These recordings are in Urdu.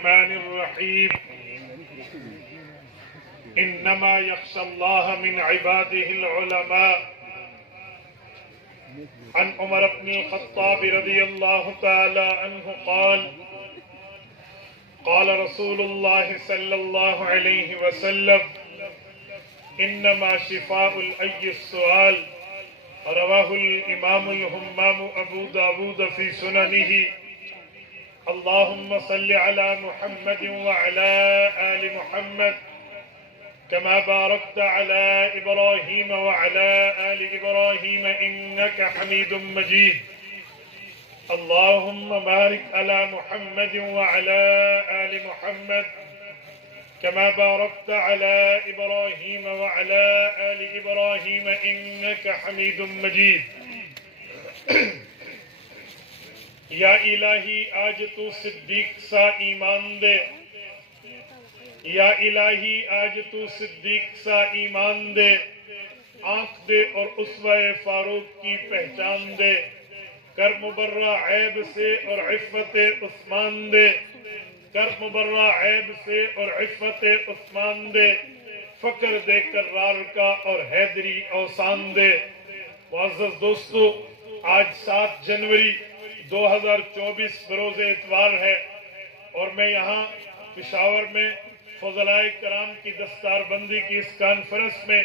الرحمن الرحيم إنما يخشى الله من عباده العلماء عن عمر بن الخطاب رضي الله تعالى عنه قال قال رسول الله صلى الله عليه وسلم إنما شفاء الأي السؤال رواه الإمام الهمام أبو داود في سننه اللهم صل على محمد وعلى آل محمد كما باركت على إبراهيم وعلى آل إبراهيم إنك حميد مجيد اللهم بارك على محمد وعلى آل محمد كما باركت على إبراهيم وعلى آل إبراهيم إنك حميد مجيد یا الہی آج تو صدیق سا ایمان دے یا الہی آج تو صدیق سا ایمان دے آنکھ دے اور اسوہ فاروق کی پہچان دے کر مبرہ عیب سے اور عفت عثمان دے کر مبرہ عیب سے اور عفت عثمان دے فقر دے کرار کا اور حیدری اوسان دے معزز دوستو آج 7 جنوری 2024 بروز اتوار ہے اور میں یہاں پشاور میں فضلائے کرام کی دستار بندی کی اس کانفرنس میں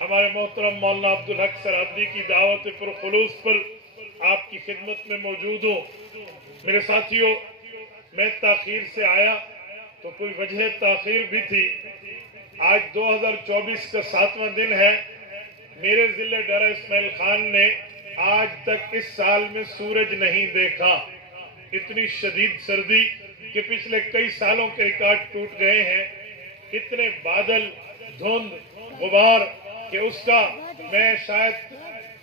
ہمارے محترم مولانا عبدالحق سرحدی کی دعوت پر خلوص پر آپ کی خدمت میں موجود ہوں۔ میرے ساتھیوں، میں تاخیر سے آیا تو کوئی وجہ تاخیر بھی تھی۔ آج 2024 کا 7واں دن ہے۔ میرے ضلع ڈیرہ اسماعیل خان نے آج تک اس سال میں سورج نہیں دیکھا۔ اتنی شدید سردی کہ پچھلے کئی سالوں کے ریکارڈ ٹوٹ گئے ہیں۔ اتنے بادل، دھند، غبار کہ اس کا میں شاید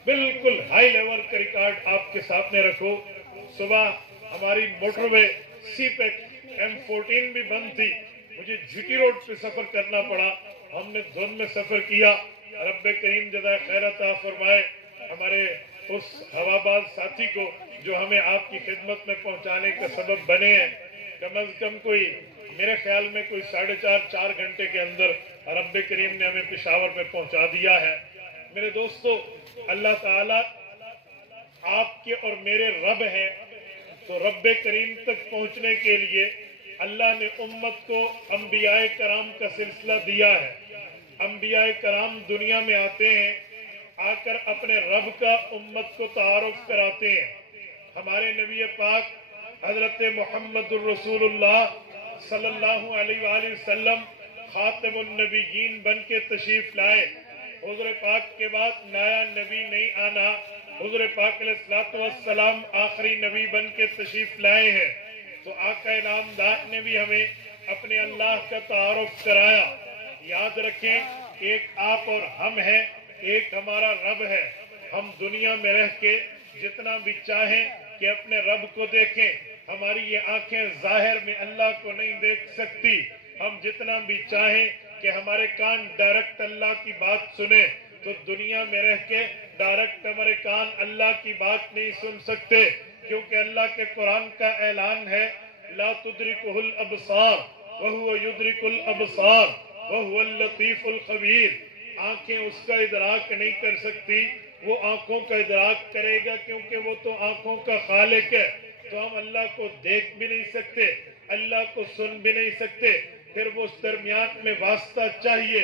بالکل ہائی لیول کا ریکارڈ آپ کے سامنے رکھوں۔ صبح ہماری موٹر وے سی پیک M14 بھی بند تھی، مجھے جھٹی روڈ پہ سفر کرنا پڑا۔ ہم نے دھند میں سفر کیا۔ رب کریم جزائے خیر عطا فرمائے ہمارے اس ہواباز ساتھی کو جو ہمیں آپ کی خدمت میں پہنچانے کا سبب بنے ہیں۔ کم از کم کوئی میرے خیال میں کوئی 4.5 گھنٹے کے اندر رب کریم نے ہمیں پشاور میں پہنچا دیا ہے۔ میرے دوستو، اللہ تعالیٰ آپ کے اور میرے رب ہیں، تو رب کریم تک پہنچنے کے لیے اللہ نے امت کو انبیاء کرام کا سلسلہ دیا ہے۔ انبیاء کرام دنیا میں آتے ہیں، آ کر اپنے رب کا امت کو تعارف کراتے ہیں۔ ہمارے نبی پاک حضرت محمد الرسول اللہ صلی اللہ علیہ وآلہ وسلم خاتم النبیین بن کے تشریف لائے۔ حضور پاک کے بعد نیا نبی نہیں آنا، حضور پاک علیہ السلام آخری نبی بن کے تشریف لائے ہیں۔ تو آقا نامدار نے بھی ہمیں اپنے اللہ کا تعارف کرایا۔ یاد رکھیں، ایک آپ اور ہم ہیں، ایک ہمارا رب ہے۔ ہم دنیا میں رہ کے جتنا بھی چاہیں کہ اپنے رب کو دیکھیں، ہماری یہ آنکھیں ظاہر میں اللہ کو نہیں دیکھ سکتی۔ ہم جتنا بھی چاہیں کہ ہمارے کان ڈائریکٹ اللہ کی بات سنیں، تو دنیا میں رہ کے ڈائریکٹ ہمارے کان اللہ کی بات نہیں سن سکتے، کیونکہ اللہ کے قرآن کا اعلان ہے لا تدرکہ الابصار وہو یدرک الابصار وہو اللطیف الخبیر۔ آنکھیں اس کا ادراک نہیں کر سکتی، وہ آنکھوں کا ادراک کرے گا، کیونکہ وہ تو آنکھوں کا خالق ہے۔ تو ہم اللہ کو دیکھ بھی نہیں سکتے، اللہ کو سن بھی نہیں سکتے، پھر وہ اس درمیان میں واسطہ چاہیے،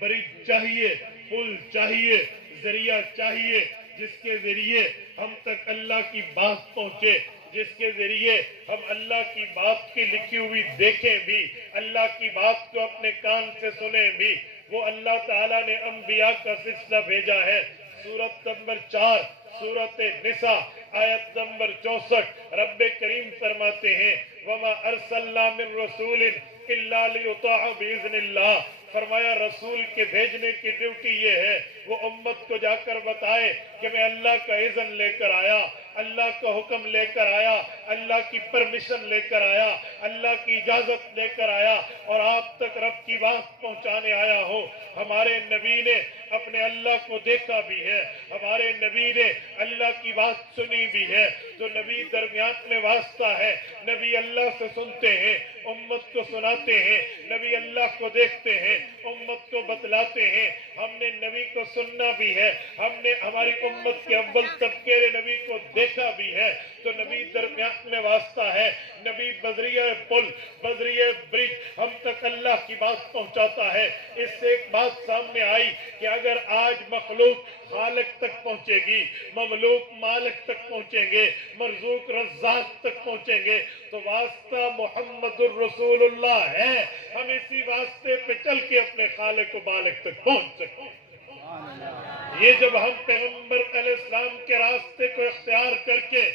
برج چاہیے، پل چاہیے، ذریعہ چاہیے، جس کے ذریعے ہم تک اللہ کی بات پہنچے، جس کے ذریعے ہم اللہ کی بات کی لکھی ہوئی دیکھیں بھی، اللہ کی بات کو اپنے کان سے سنیں بھی۔ وہ اللہ تعالیٰ نے انبیاء کا سلسلہ بھیجا ہے۔ سورت نمبر 4 سورت نساء آیت نمبر 64 رب کریم فرماتے ہیں وَمَا أَرْسَلْنَا مِن رَسُولٍ إِلَّا لِيُطَاعَ بِإِذْنِ اللَّهِ۔ فرمایا رسول کے بھیجنے کی ڈیوٹی یہ ہے وہ امت کو جا کر بتائے کہ میں اللہ کا اذن لے کر آیا، اللہ کا حکم لے کر آیا، اللہ کی پرمیشن لے کر آیا، اللہ کی اجازت لے کر آیا اور آپ تک رب کی بات پہنچانے آیا ہو۔ ہمارے نبی نے اپنے اللہ کو دیکھا بھی ہے، ہمارے نبی نے اللہ کی بات سنی بھی ہے۔ جو نبی درمیان میں واسطہ ہے، نبی اللہ سے سنتے ہیں، امت کو سناتے ہیں، نبی اللہ کو دیکھتے ہیں، امت کو بتلاتے ہیں۔ ہم نے نبی کو سننا بھی ہے، ہم نے ہماری امت کے اول طبقے نبی کو دیکھا بھی ہے۔ تو نبی درمیان میں واسطہ ہے، نبی بذریعہ پل، بذریعہ برج ہم تک اللہ کی بات پہنچاتا ہے۔ اس سے ایک بات سامنے آئی کہ اگر آج مخلوق خالق تک پہنچے گی، مملوک مالک تک پہنچیں گے، مرزوق رزاق تک پہنچیں گے، تو واسطہ محمد الرسول اللہ ہے۔ ہم اسی واسطے پہ چل کے اپنے خالق و مالک تک پہنچ سکتے ہیں۔ یہ جب ہم پیغمبر علیہ السلام کے راستے کو اختیار کر کے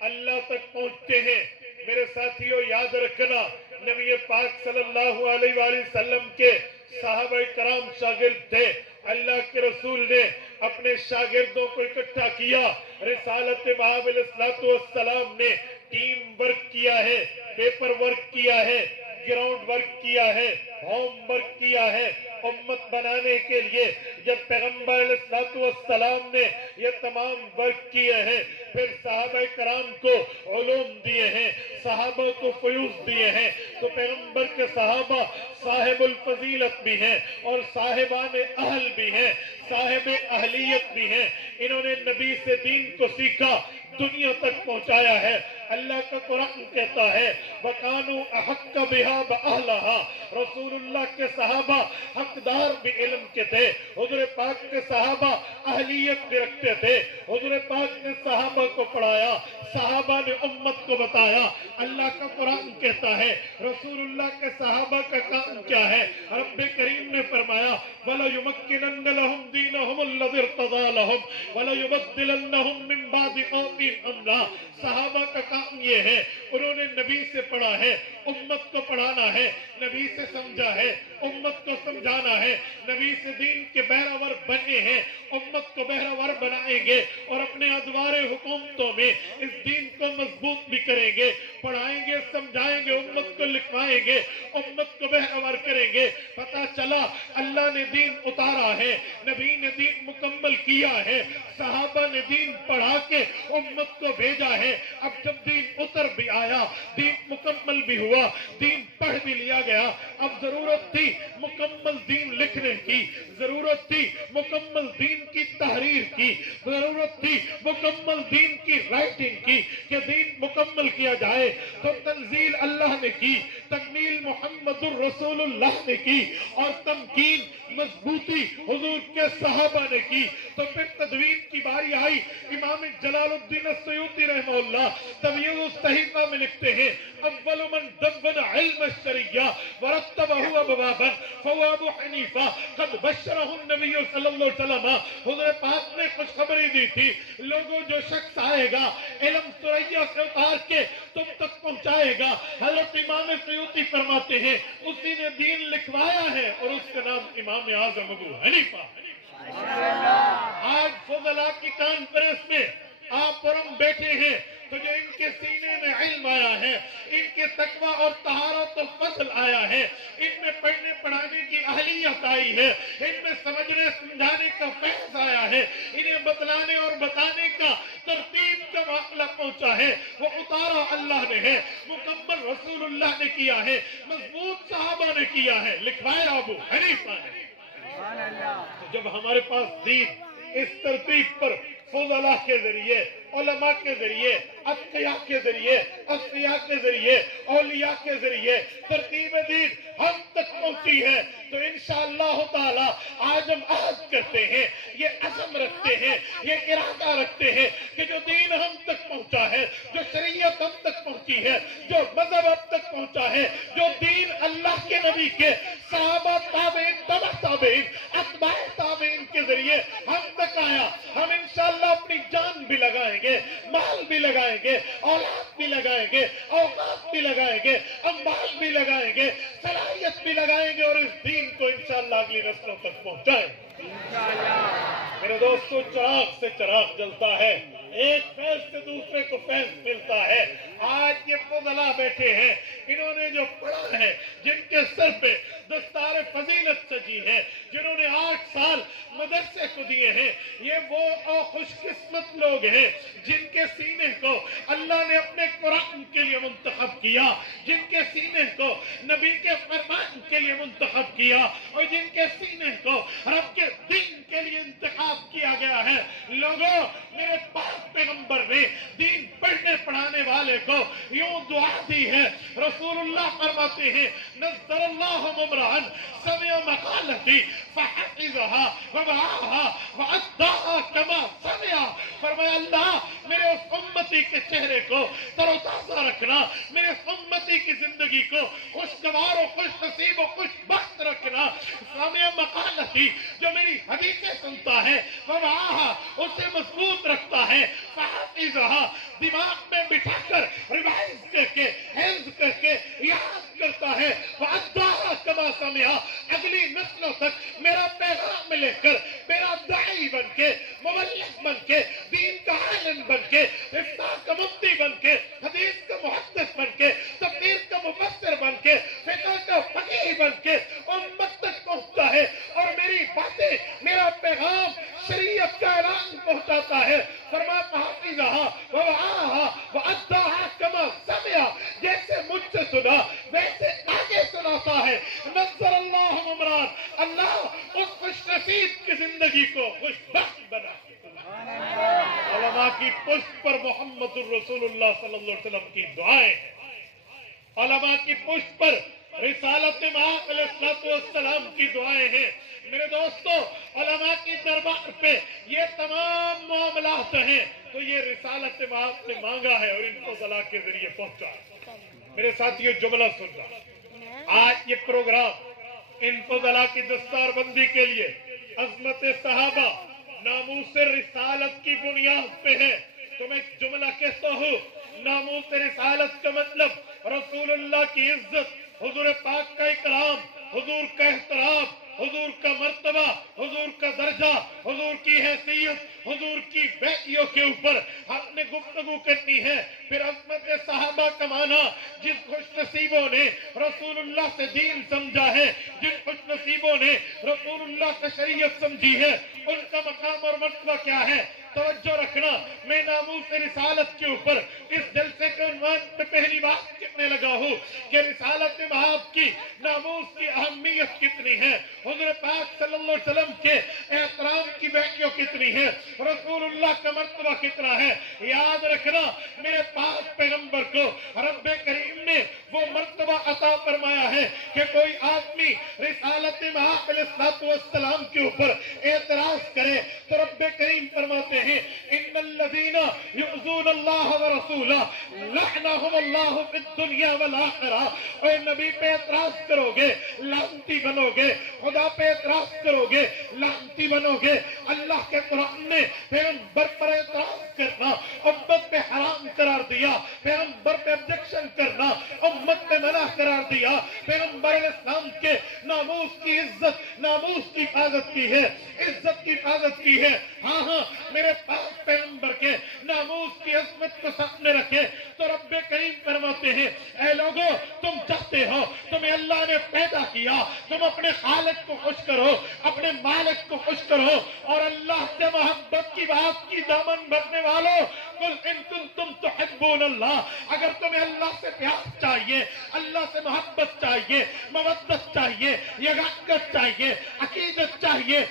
اللہ تک پہنچتے ہیں، میرے ساتھیوں یاد رکھنا، نبی پاک صلی اللہ علیہ وآلہ وسلم کے صحابہ کرام شاگرد تھے۔ اللہ کے رسول نے اپنے شاگردوں کو اکٹھا کیا۔ رسالت مآب علیہ السلام نے ٹیم ورک کیا ہے، پیپر ورک کیا ہے، گراؤنڈ ورک کیا ہے، ہوم ورک کیا ہے امت بنانے کے لیے۔ جب پیغمبر علیہ السلام نے یہ تمام ورک کیے ہیں، پھر صحابہ کرام کو علوم دیے ہیں، صحابہ کو فیوز دیے ہیں، تو پیغمبر کے صحابہ صاحب الفضیلت بھی ہیں اور صاحبان اہل بھی ہیں، صاحب اہلیت بھی ہیں۔ انہوں نے نبی سے دین کو سیکھا، دنیا تک پہنچایا ہے۔ اللہ کا قرآن کہتا ہے وَقَانُوا أَحَقَّ بِهَا بَأَهْلَهَا، رسول اللہ کے صحابہ حقدار بھی علم کے تھے، حضور پاک کے صحابہ اہلیت بھی رکھتے تھے، حضور پاک نے صحابہ کو پڑھایا، صحابہ نے امت کو بتایا۔ اللہ کا قرآن کہتا ہے رسول اللہ کے صحابہ کا کام کیا ہے؟ رب کریم نے فرمایا وَلَيُمَكِّنَنَّ لَهُمْ دِينَهُمُ الَّذِي ارْتَضَىٰ لَهُمْ وَلَيُبَدِّلَنَّهُمْ مِنْ بَعْدِ خَوْفِهِمْ أَمْنًا۔ صحابہ کا کام یہ ہے، انہوں نے نبی سے پڑھا ہے، امت کو پڑھانا ہے، نبی سے سمجھا ہے، امت کو سمجھانا ہے، نبی سے دین کے بہراور بنے ہیں، امت کو بہراور بنائیں گے اور اپنے ادوار حکومتوں میں اس دین کو مضبوط بھی کریں گے، پڑھائیں گے، سمجھائیں گے، امت کو لکھوائیں گے، امت کو بہراور کریں گے۔ پتہ چلا اللہ نے دین اتارا ہے، نبی نے دین مکمل کیا ہے، صحابہ نے دین پڑھا کے امت کو بھیجا ہے۔ اب جب دین اتر بھی آیا، دین مکمل بھی ہوا، دین پڑھ بھی لیا گیا، اب ضرورت تھی مکمل دین لکھنے کی، ضرورت تھی مکمل دین کی تحریر کی، ضرورت تھی مکمل دین کی رائٹنگ کی کہ دین مکمل کیا جائے۔ تو تنزیل اللہ نے کی، تکمیل محمد الرسول اللہ نے کی اور تمکین مضبوطی حضور کے صحابہ نے کی۔ تو پھر تدوین کی باری آئی۔ امام جلال الدین السیوطی رحمہ اللہ تمیز الصحیفہ میں لکھتے ہیں اول من دون علم الشریعہ ورتبہ ابوابا فهو ابو حنیفہ قد بشرہ النبی صلی اللہ علیہ وسلم۔ حضور پاک نے خوشخبری دی تھی، لوگوں جو شخص آئے گا علم سریہ سے اتار کے تم تک پہنچائے گا، حضرت امام سیوطی فرماتے ہیں اسی نے دین لکھوایا ہے اور اس کا نام امام اعظم ابو حنیفہ۔ آج فضلاء کی کانفرنس میں آپ اور ہم بیٹھے ہیں تو جو ان کے سینے میں علم آیا ہے، ان کے تقوی اور طہارت اور فضل آیا ہے، ان میں پڑھنے پڑھانے کی اہلیت آئی ہے، ان میں سمجھنے سمجھانے کا فیض آیا ہے، انہیں بتلانے اور بتانے کا ترتیب کا معاملہ پہنچا ہے، وہ اتارا اللہ نے ہے، مکمل رسول اللہ نے کیا ہے، مضبوط صحابہ نے کیا ہے، لکھوایا ابو حنیفہ نے۔ جب ہمارے پاس دین اس ترتیب پر فضلاء کے ذریعے، علماء کے ذریعے، اتقیاء کے ذریعے، اصفیاء کے ذریعے، اولیاء کے ذریعے ترتیب دین ہم تک پہنچی ہے تو انشاءاللہ تعالی آج ہم عہد کرتے ہیں، یہ عزم رکھتے ہیں، یہ ارادہ رکھتے ہیں کہ جو دین ہم تک پہنچا ہے، جو شریعت ہم تک پہنچی ہے، جو مذہب ہم تک پہنچا ہے، جو دین اللہ کے نبی کے صحابہ تابعین تبع تابعین اتباع تابعین کے ذریعے ہم تک آیا، ہم انشاءاللہ اپنی جان بھی لگائیں گے، مال بھی لگائیں گے، اولاد بھی لگائیں گے، اوقات بھی لگائیں گے، اموال بھی لگائیں گے، صلاحیت بھی لگائیں گے اور اس دین کو انشاءاللہ اگلی نسلوں تک پہنچائیں گے۔ میرے دوستو چراغ سے چراغ جلتا ہے، ایک فیض سے دوسرے کو فیض ملتا ہے. آج یہ فضلاء بیٹھے ہیں, انہوں نے جو پڑھا ہے, جن کے سر پہ دستار فضیلت سجی ہے, جنہوں نے 8 سال مدرسے کو دیے ہیں, یہ وہ خوش قسمت لوگ ہیں جن کے سینے کو اللہ نے اپنے قرآن کے لیے منتخب کیا, جن کے سینے کو نبی کے فرمان کے لیے منتخب کیا, اور جن کے سینے کو رب کے دین کے لیے انتخاب کیا گیا ہے. لوگوں, میرے پاک پیغمبر نے دین پڑھنے پڑھانے والے کو یوں دعا دی ہے. رسول اللہ فرماتے ہیں, نذر اللہ ممران سمع مقالتی فحفظها ووعاها وأداها كما سمع. فرمایا اللہ میرے اس امتی کے چہرے کو تر و تازہ رکھنا, میرے اس امتی کی زندگی کو خوشگوار و خوش نصیب و خوش بخت رکھنا. سامع مقالتی, جو میری حدیثیں سنتا ہے, ووعاها, اسے مضبوط رکھتا ہے, فحفظها, دماغ میں بٹھا کر ریوائز کر کے حفظ کر کے یاد کرتا ہے, وأداها كما سمع, اگلی نسلوں تک میرا پیغام لے کر, میرا داعی بن کے, مبلغ بن کے, دین کا عالم بن کے, افتاء کا مفتی بن کے, حدیث کا محدث بن کے, تفسیر کا مفسر بن کے, فقہ کا فقیہ بن کے امت تک پہنچتا ہے, اور میری باتیں, میرا پیغام شریعت کا اعلان پہنچاتا ہے. فرماتا حافظها ووعاها وأداها كما سمع, جیسے مجھ سے سنا ویسے آگے سناتا ہے. نذر اللہ عمران, اللہ اس خوش نصیب کی زندگی کو خوش بخت بنا. علماء کی پشت پر محمد الرسول اللہ صلی اللہ علیہ وسلم کی دعائیں ہیں. علماء کی پشت پر رسالت مآب علیہ السلام کی دعائیں ہیں. میرے دوستو, علماء کی دربار پہ یہ تمام معاملات ہیں تو یہ رسالت مآب نے مانگا ہے اور ان کو فضلاء کے ذریعے پہنچا. میرے ساتھیو, جملہ سننا, آج یہ پروگرام ان فضلاء کی دستار بندی کے لیے عظمت صحابہ, ناموس رسالت کی بنیاد پہ ہے. تو میں جملہ کہتا ہوں, ناموس رسالت کا مطلب رسول اللہ کی عزت, حضور پاک کا اکرام, حضور کا احترام, حضور کا مرتبہ, حضور کا درجہ, حضور کی حیثیت, حضور کی بیٹیوں کے اوپر ہم نے گفتگو کرنی ہے. پھر عظمت صحابہ کا معنی, جن خوش نصیبوں نے رسول اللہ سے دین سمجھا ہے, جن خوش نصیبوں نے رسول اللہ سے شریعت سمجھی ہے, ان کا مقام اور مرتبہ کیا ہے. توجہ رکھنا, میں ناموس رسالت کے اوپر اس جلسے کے عنوان پہ پہلی بات کہنے لگا ہوں کہ رسالت مآب کی, ناموس کی اہمیت کتنی ہے, حضور پاک صلی اللہ علیہ وسلم کے احترام کی ویلیو کتنی ہے, رسول اللہ کا مرتبہ کتنا ہے. یاد رکھنا, میرے پاک پیغمبر کو رب کریم نے وہ مرتبہ عطا فرمایا ہے کہ کوئی آدمی رسالت مآب علیہ السلام کے اوپر اعتراض کرے تو رب کریم فرماتے ہیں, ان الذین یؤذون اللہ ورسولہ لعنہم اللہ فی الدنیا والآخرہ. اے نبی پہ اعتراض کرو گے لعنتی بنو گے, خدا پہ اعتراض کرو گے لعنتی بنو گے. اللہ کے قرآن نے پیغمبر پر اعتراض کرنا امت پہ حرام قرار دیا, پیغمبر پہ objection کرنا امت پہ منع قرار دیا. پیغمبر علیہ السلام کے ناموس کی عزت, ناموس کی حفاظت کی ہے, عزت کی حفاظت کی ہے. ہاں ہاں, میرے پاک پیغمبر کے ناموس کی عظمت کو سامنے رکھے تو رب کریم فرماتے ہیں, اے لوگوں, تم چاہتے ہو, تمہیں اللہ نے پیدا کیا, تم اپنے خالق کو خوش کرو, اپنے مالک کو خوش کرو, اور اللہ سے محبت کی بات کی دامن بھرنے والوں, قل ان کنتم تحبون اللہ, اگر تمہیں اللہ سے پیار چاہیے, اللہ سے محبت چاہیے, مودت چاہیے, یگانت چاہیے, عقیدت چاہیے,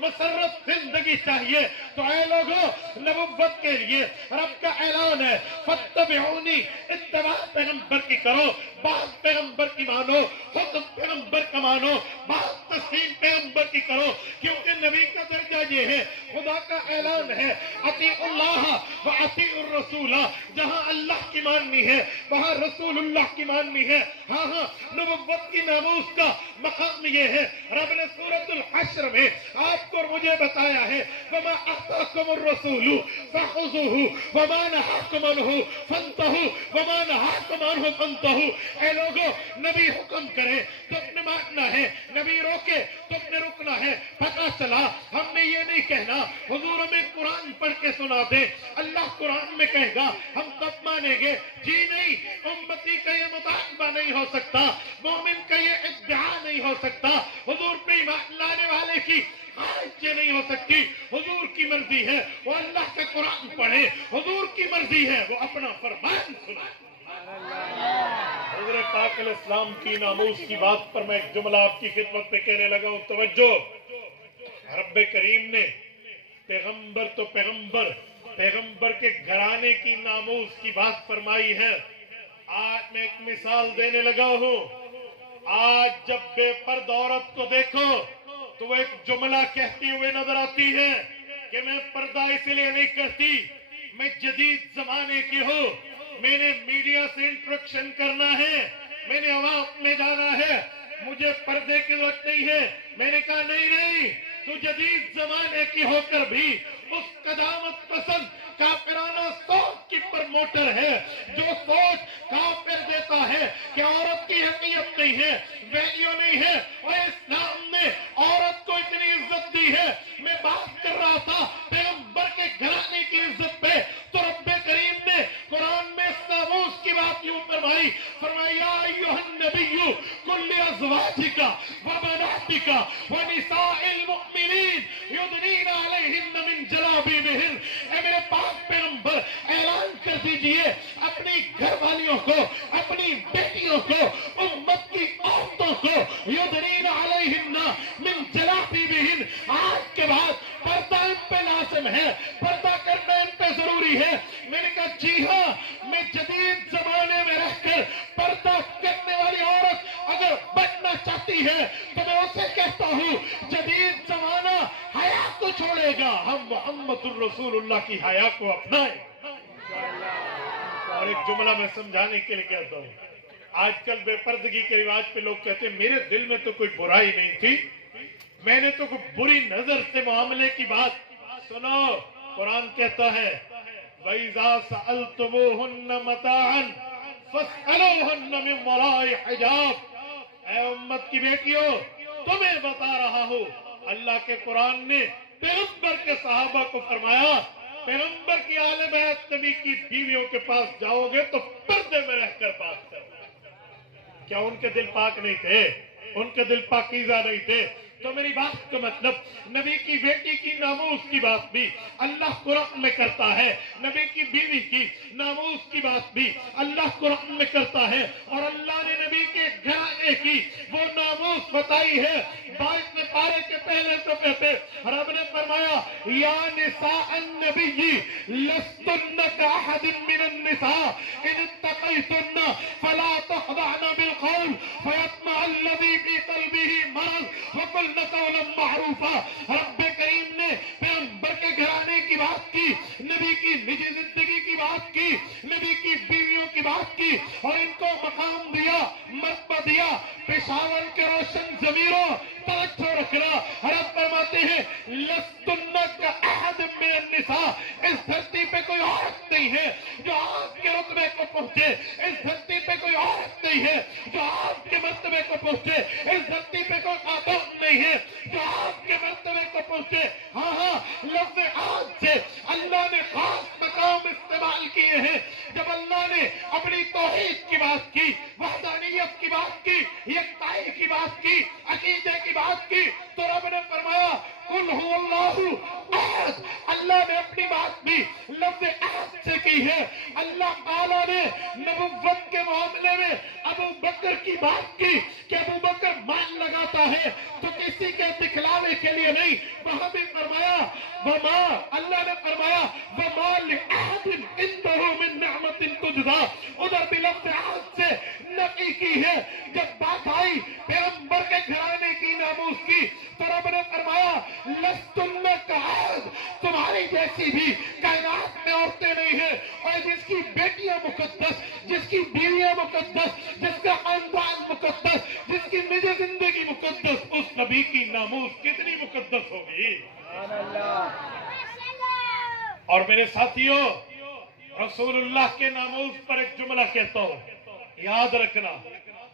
مسرت زندگی چاہیے, تو اے لوگوں, نبوت کے لیے رب کا اعلان ہے, فاتبعونی, اتباع پیغمبر کی کرو, بات پیغمبر کی مانو, حکم پیغمبر کا مانو, بات تسلیم پیغمبر کی کرو, کیونکہ نبی کا درجہ یہ ہے, خدا کا اعلان ہے, اطیعوا اللہ و اطیعوا الرسول, جہاں اللہ کی ماننی ہے وہاں رسول اللہ کی ماننی ہے. ہاں ہاں, نبوت کی ناموس کا مقام یہ ہے, رب نے سورۃ الحشر میں آپ کو اور مجھے بتایا ہے, وما آتاکم الرسول فخذوه وما نهاکم عنہ فانتہوا وما نهاکم عنہ فانتہوا. اے لوگوں, نبی حکم کرے تو اپنے ماننا ہے, نبی روکے تم نے رکنا ہے. پتہ چلا ہم نے یہ نہیں کہنا حضور ہمیں قرآن پڑھ کے سنا دے, اللہ قرآن میں کہے گا ہم تب مانیں گے. جی نہیں, امتی کا یہ مطالبہ نہیں ہو سکتا, مومن کا یہ ادعا نہیں ہو سکتا, حضور پہ ایمان لانے والے کی آج یہ نہیں ہو سکتی. حضور کی مرضی ہے وہ اللہ کا قرآن پڑھے, حضور کی مرضی ہے وہ اپنا فرمان سنائے. حضرت پاک علیہ السلام کی ناموس کی بات پر میں ایک جملہ آپ کی خدمت پہ کہنے لگا ہوں. توجہ, رب کریم نے پیغمبر تو پیغمبر کے گھرانے کی ناموس کی بات فرمائی ہے. آج میں ایک مثال دینے لگا ہوں. آج جب بے پردہ عورت کو دیکھو تو وہ ایک جملہ کہتی ہوئے نظر آتی ہے کہ میں پردہ اس لیے نہیں کرتی, میں جدید زمانے کی ہوں, میں نے میڈیا سے انٹریکشن کرنا ہے, میں نے عوام میں جانا ہے, مجھے پردے کی ضرورت نہیں ہے. میں نے کہا نہیں, تو جدید زمانے کی ہو کر بھی اس قدامت پسند کافرانہ سوچ کی پرموٹر ہے, جو سوچ کافر دیتا ہے کہ عورت کی اہمیت نہیں ہے, ویلیو نہیں ہے, اور اسلام نے عورت کو اتنی عزت دی ہے. میں بات کر رہا تھا پیغمبر کے گھرانے کی عزت پہ, تو رب کریم نے قرآن میں ناموس کی بات یوں فرمائی یا ایھا النبی کل ازواجک وبناتک ونساء المؤمنین یدنین علیہن من جلابیبہن. اے میرے پاک پیغمبر, اعلان کر دیجئے اپنی گھر والیوں کو, اپنی بیٹیوں کو, امت کی عورتوں کو یدنین علیہن من جلابیبہن. آج کے بعد پردہ ان پہ لازم ہے, پردہ کرنا ان پہ ضروری ہے. میں نے کہا جی ہاں, میں جدید زمانے میں رہ کر پردہ کرنے والی عورت اگر بننا چاہتی ہے تو میں اسے کہتا ہوں جدید زمانہ حیا کو چھوڑے گا, ہم محمد الرسول اللہ کی حیا کو اپنائیں. اور ایک جملہ میں سمجھانے کے لیے کہتا ہوں. آج کل بے پردگی کے رواج پہ لوگ کہتے ہیں میرے دل میں تو کوئی برائی نہیں تھی, میں نے تو کوئی بری نظر سے معاملے کی بات. سنو, قرآن کہتا ہے وَإِذَا سَأَلْتُمُوهُنَّ مَتَاعًا فَاسْأَلُوهُنَّ مِنْ وَرَاءِ حِجَابٍ. اے امت کی بیٹیوں, تمہیں بتا رہا ہوں اللہ کے قرآن نے پیغمبر کے صحابہ کو فرمایا پیغمبر کی آل بیت نبی کی بیویوں کے پاس جاؤ گے تو پردے میں رہ کر بات کرنا. کیا ان کے دل پاک نہیں تھے؟ ان کے دل پاکیزہ نہیں تھے؟ تو میری بات کا مطلب نبی کی بیٹی کی ناموس کی بات بھی اللہ قرآن میں کرتا ہے, نبی کی بیوی کی ناموس کی بات بھی اللہ قرآن میں کرتا ہے, اور اللہ نے نبی کے گھرانے کی وہ ناموس بتائی ہے. 22 پارے کے پہلے صفحے پہ رب نے فرمایا یا نساء النبی لستن کاحد من النساء ان اتقیتن فلا تخضعن بالقول فیطمع الذی فی قلبہ مرض وقلن قولا معروفا. رب کریم نے پیغمبر کے گھرانے کی بات کی, نبی کی نجی زندگی کی بات کی, نبی کی بیویوں کی بات کی, اور ان کو مقام دیا, مرتبہ دیا. پشاور کے روشن ضمیروں توجہ رکھنا, رب فرماتے ہیں لستن کا احد من النساء. اس دھرتی پہ کوئی عورت نہیں ہے جو آپ کے رتبے کو پہنچے, اس دھرتی پہ کوئی عورت نہیں ہے جو آپ کے مرتبے کو پہنچے, اس دھرتی پہ کوئی خاتون نہیں ہے جو آپ کے مرتبے کو پہنچے. ہاں, لفظ آج سے اللہ نے خاص مقام استعمال کیے ہیں. جب اللہ نے اپنی توحید کی بات کی, وحدانیت کی بات کی, یکتائی کی بات کی, عقیدے کی بات کی, تو رب نے فرمایا قل هو اللہ احد. اللہ نے اپنی بات بھی لفظ احد سے کی ہے. اللہ تعالیٰ نے نبوت کے معاملے میں ابو بکر کی بات کی کہ ابو بکر مان لگاتا ہے تو کسی کے دکھلاوے کے لیے نہیں, وہاں بھی فرمایا وما, اللہ نے فرمایا وما لأحد عنده من نعمت تجزا. ادھر بھی لفظ احد سے نفی کی ہے. جب بات آئی پیغمبر کے گھرانے کی ناموس کی تو رب نے فرمایا لستن کاحد, تمہاری جیسی بھی کائنات میں عورتیں نہیں ہیں, اور جس کی بیٹیاں مقدس, جس کی بیویاں مقدس, جس کا خاندان مقدس, جس کی نجی زندگی مقدس, اس نبی کی ناموس کتنی مقدس ہوگی. اور میرے ساتھیوں, رسول اللہ کے ناموس پر ایک جملہ کہتا ہوں, یاد رکھنا,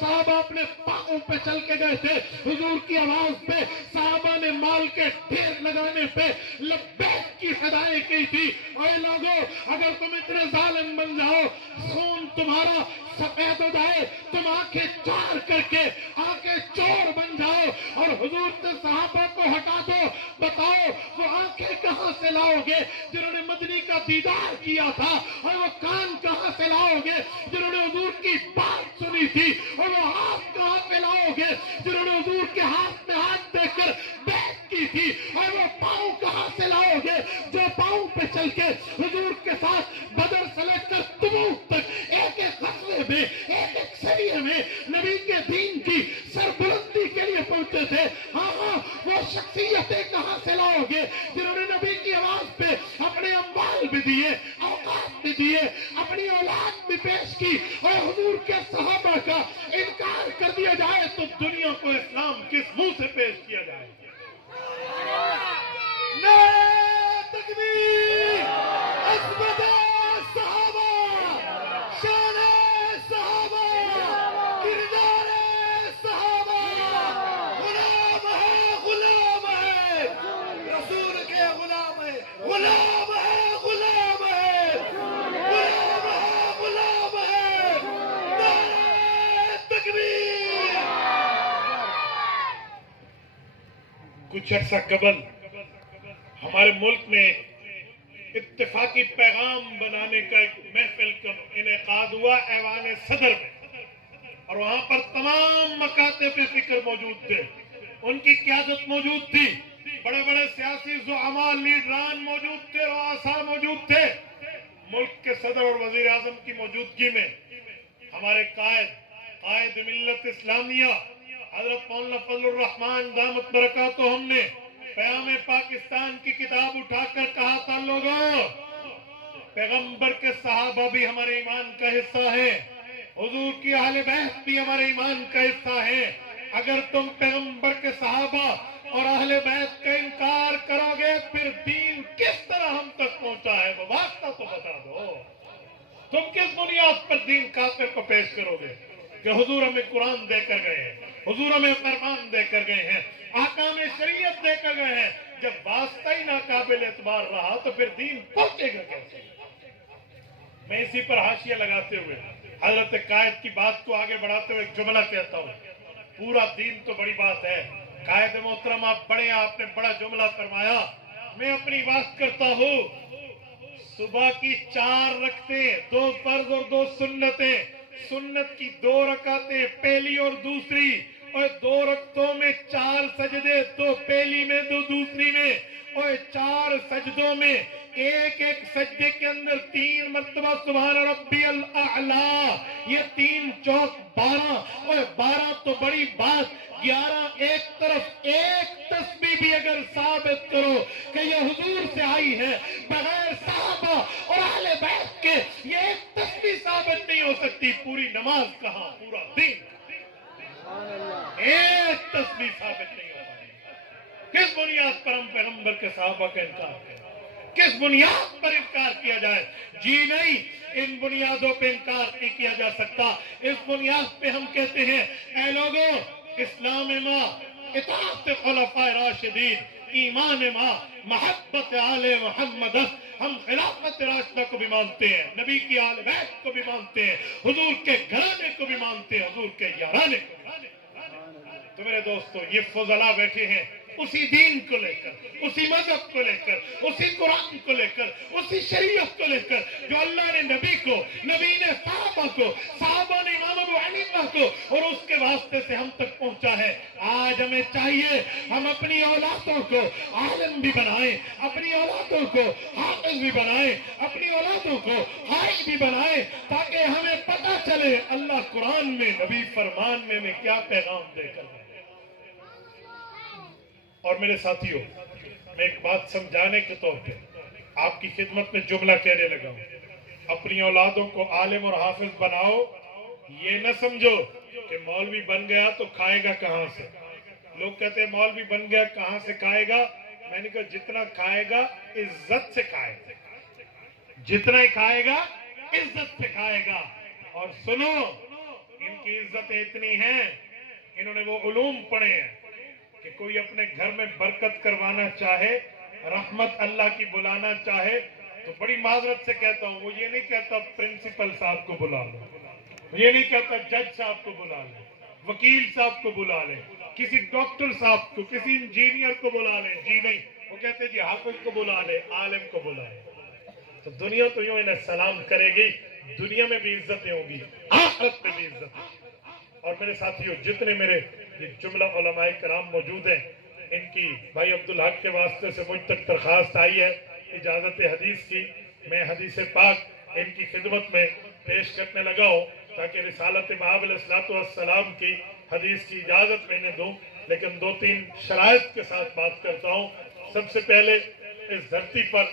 صحابہ اپنے پاؤں پہ چل کے گئے تھے، حضور کی آواز پہ صحابہ نے مال کے ڈھیر لگانے پہ لبیک کی صدائیں کی تھی۔ اے لوگوں، اگر تم اتنے ظالم بن جاؤ، خون تمہارا سفید ہو جائے، تم آنکھیں چار کر کے آنکھیں چور بن جاؤ اور حضور سے صحابہ کو ہٹا دو، بتاؤ وہ آنکھیں کہاں سے لاؤ گے جنہوں نے مدنی کا دیدار کیا تھا، اور وہ کان کہاں سے لاؤ گے جنہوں نے حضور کی بات سنی تھی، اور وہ ہاتھ کہاں سے لاؤ گے جنہوں نے حضور کے ہاتھ میں ہاتھ دے کر بیعت کی تھی، اور وہ پاؤں کہاں سے لاؤ گے جو پاؤں پہ چل کے حضور کے ساتھ بدر سے لے کر تبوک تک ایک ایک غزوے میں، ایک ایک سریے میں نبی کے دین کی سربلندی کے لیے پہنچے تھے۔ ہاں ہاں، وہ شخصیتیں کہاں سے لاؤ گے جنہوں نے نبی کی آواز پہ اپنے اموال بھی دیے، اوقات بھی دیے، اپنی اولاد بھی پیش کی، اور حضور کے صحابہ کا انکار کر دیا جائے تو دنیا کو اسلام کس منہ سے پیش کیا جائے؟ نعرہ تکبیر، عظمت صحابہ، شان صحابہ، کردار صحابہ، غلام ہے، غلام ہے، رسول کے غلام ہے، غلام ہے، غلام ہے، غلام ہے، غلام ہے، نعرہ تکبیر۔ کچھ عرصہ قبل ہمارے ملک میں اتفاقی پیغام بنانے کا ایک محفل کا انعقاد ہوا ایوان صدر میں، اور وہاں پر تمام مکاتب فکر موجود تھے، ان کی قیادت موجود تھی، بڑے بڑے سیاسی زعماء، لیڈران موجود تھے، رؤساء موجود تھے۔ ملک کے صدر اور وزیر اعظم کی موجودگی میں ہمارے قائد ملت اسلامیہ حضرت مولانا فضل الرحمان دامت برکاتہم نے پیام پاکستان کی کتاب اٹھا کر کہا تھا، لوگوں، پیغمبر کے صحابہ بھی ہمارے ایمان کا حصہ ہیں، حضور کی اہل بیت بھی ہمارے ایمان کا حصہ ہیں، اگر تم پیغمبر کے صحابہ اور اہل بیت کا انکار کرو گے پھر دین کس طرح ہم تک پہنچا ہے وہ واسطہ تو بتا دو، تم کس بنیاد پر دین کافر کو پیش کرو گے کہ حضور ہمیں قرآن دے کر گئے ہیں، حضور ہمیں فرمان دے کر گئے ہیں، احکام شریعت دے کر گئے ہیں، جب واسطہ ہی ناقابل اعتبار رہا تو پھر دین پہنچے گا کیسے؟ میں اسی پر حاشیہ لگاتے ہوئے حضرت قائد کی بات کو آگے بڑھاتے ہوئے ایک جملہ کہتا ہوں، پورا دین تو بڑی بات ہے، قائد محترم آپ بڑے، آپ نے بڑا جملہ فرمایا، میں اپنی بات کرتا ہوں، صبح کی 4 رکعتیں، 2 فرض اور 2 سنتیں، سنت کی 2 رکعتیں پہلی اور دوسری، اور 2 رکعتوں میں 4 سجدے، 2 پہلی میں 2 دوسری میں، اور 4 سجدوں میں ایک ایک سجدے کے اندر 3 مرتبہ سبحان ربی الاعلیٰ، یہ 3 چوک 12، اور 12 تو بڑی بات، 11 ایک طرف، ایک تسبیح بھی اگر ثابت کرو کہ یہ حضور سے آئی ہے بغیر صحابہ اور اہل بیت کے یہ ایک تسبیح ثابت نہیں ہو سکتی، پوری نماز کہاں، پورا دین ایک تسبیح ثابت نہیں ہو پائی۔ کس بنیاد پر ہم پیغمبر کے صحابہ کا انکار کریں؟ کس بنیاد پر انکار کیا جائے؟ جی نہیں، ان بنیادوں پہ انکار نہیں کیا جا سکتا، اس بنیاد پہ ہم کہتے ہیں، اے لوگوں، اسلام ماں، اطاعت خلفاء راشدین، ایمان ماں، محبت آل محمد، ہم خلافت راشدہ کو بھی مانتے ہیں، نبی کی آل بیت کو بھی مانتے ہیں، حضور کے گھرانے کو بھی مانتے ہیں، حضور کے یارانے کو بھی مانتے ہیں۔ تو میرے دوستو، یہ فضلاء بیٹھے ہیں اسی دین کو لے کر، اسی مذہب کو لے کر، اسی قرآن کو لے کر، اسی شریعت کو لے کر جو اللہ نے نبی کو، نبی نے صحابہ کو، صحابہ نے امام ابو حنیفہ کو، اور اس کے واسطے سے ہم تک پہنچا ہے۔ آج ہمیں چاہیے ہم اپنی اولادوں کو عالم بھی بنائیں، اپنی اولادوں کو حافظ بھی بنائیں، اپنی اولادوں کو حائل بھی بنائیں، تاکہ ہمیں پتہ چلے اللہ قرآن میں، نبی فرمان میں ہمیں کیا پیغام دے کر گئے۔ اور میرے ساتھیوں، میں ایک بات سمجھانے کے طور پہ آپ کی خدمت میں جملہ کہنے لگا ہوں، اپنی اولادوں کو عالم اور حافظ بناؤ، یہ نہ سمجھو کہ مولوی بن گیا تو کھائے گا کہاں سے۔ لوگ کہتے ہیں مولوی بن گیا کہاں سے کھائے گا؟ میں نے کہا جتنا کھائے گا عزت سے کھائے گا، جتنا ہی کھائے گا عزت سے کھائے گا۔ اور سنو، ان کی عزتیں اتنی ہیں، انہوں نے وہ علوم پڑھے ہیں کہ کوئی اپنے گھر میں برکت کروانا چاہے، رحمت اللہ کی بلانا چاہے تو بڑی معذرت سے کہتا ہوں، وہ یہ نہیں کہتا پرنسپل صاحب کو بلا لو، یہ نہیں کہتا جج صاحب کو بلا لیں، وکیل صاحب کو بلا لیں، کسی ڈاکٹر صاحب کو، کسی انجینئر کو بلا لیں، جی نہیں، وہ کہتے جی حافظ کو بلا لیں، عالم کو بلا لیں۔ تو دنیا تو یوں انہیں سلام کرے گی، دنیا میں بھی عزتیں ہوں گی، آخرت میں بھی عزتیں۔ اور میرے ساتھیوں، جتنے میرے یہ جملہ علماء کرام موجود ہیں، ان کی بھائی عبدالحق کے واسطے سے مجھ تک درخواست آئی ہے اجازت حدیث کی، میں حدیث پاک ان کی خدمت میں پیش کرنے لگا ہوں تاکہ رسالت مآب علیہ السلام کی حدیث کی اجازت میں انہیں دوں، لیکن دو تین شرائط کے ساتھ بات کرتا ہوں۔ سب سے پہلے اس دھرتی پر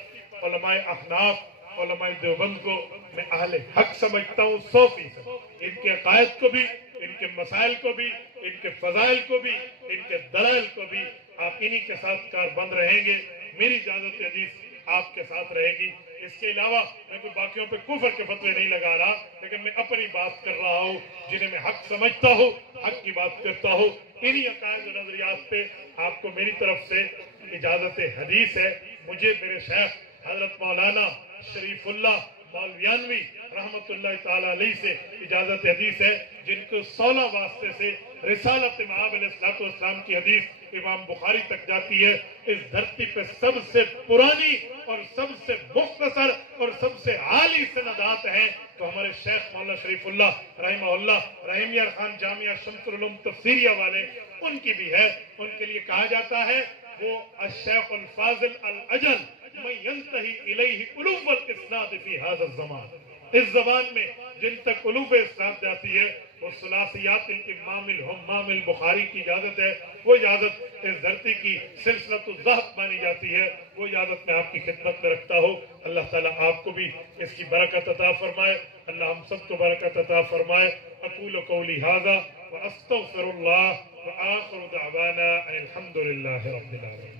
علماء احناف، علماء دیوبند کو میں اہل حق سمجھتا ہوں 100%، ان کے عقائد کو بھی، ان کے مسائل کو بھی، ان کے فضائل کو بھی، ان کے دلائل کو بھی آپ انہی کے ساتھ کاربند رہیں گے، میری اجازت حدیث آپ کے ساتھ رہے گی۔ اس کے علاوہ میں کوئی باقیوں پہ کفر کے فتوے نہیں لگا رہا، لیکن میں اپنی بات کر رہا ہوں، جنہیں میں حق سمجھتا ہوں، حق کی بات کرتا ہوں، انہی عقائد و نظریات پہ آپ کو میری طرف سے اجازت حدیث ہے۔ مجھے میرے شیخ حضرت مولانا شریف اللہ مولویانوی رحمت اللہ تعالیٰ علیہ سے اجازت حدیث ہے، جن کو 16 واسطے سے رسالت مآب علیہ السلام کی حدیث امام بخاری تک جاتی ہے۔ اس دھرتی پہ سب سے پرانی اور سب سے مختصر اور سب سے عالی سندات ہیں تو ہمارے شیخ مولانا شریف اللہ رحمہ اللہ رحیم یار خان جامعہ شمس العلوم تفسیریہ والے، ان کی بھی ہے۔ ان کے لیے کہا جاتا ہے وہ الشیخ الفاضل الاجل من ينتہی الیہ علو الاسناد فی هذا الزمان، اس زبان میں جن تک علو اسناد جاتی ہے وہ ثلاثیات الامام الہمام البخاری کی اجازت ہے، وہ اجازت اس دھرتی کی سلسلۃ الذہب مانی جاتی ہے، وہ اجازت میں آپ کی خدمت میں رکھتا ہوں۔ اللہ تعالیٰ آپ کو بھی اس کی برکت عطا فرمائے، اللہ ہم سب کو برکت عطا فرمائے۔ اقول قولی ھذا واستغفر اللہ وآخر دعوانا ان الحمد للہ رب العالمین۔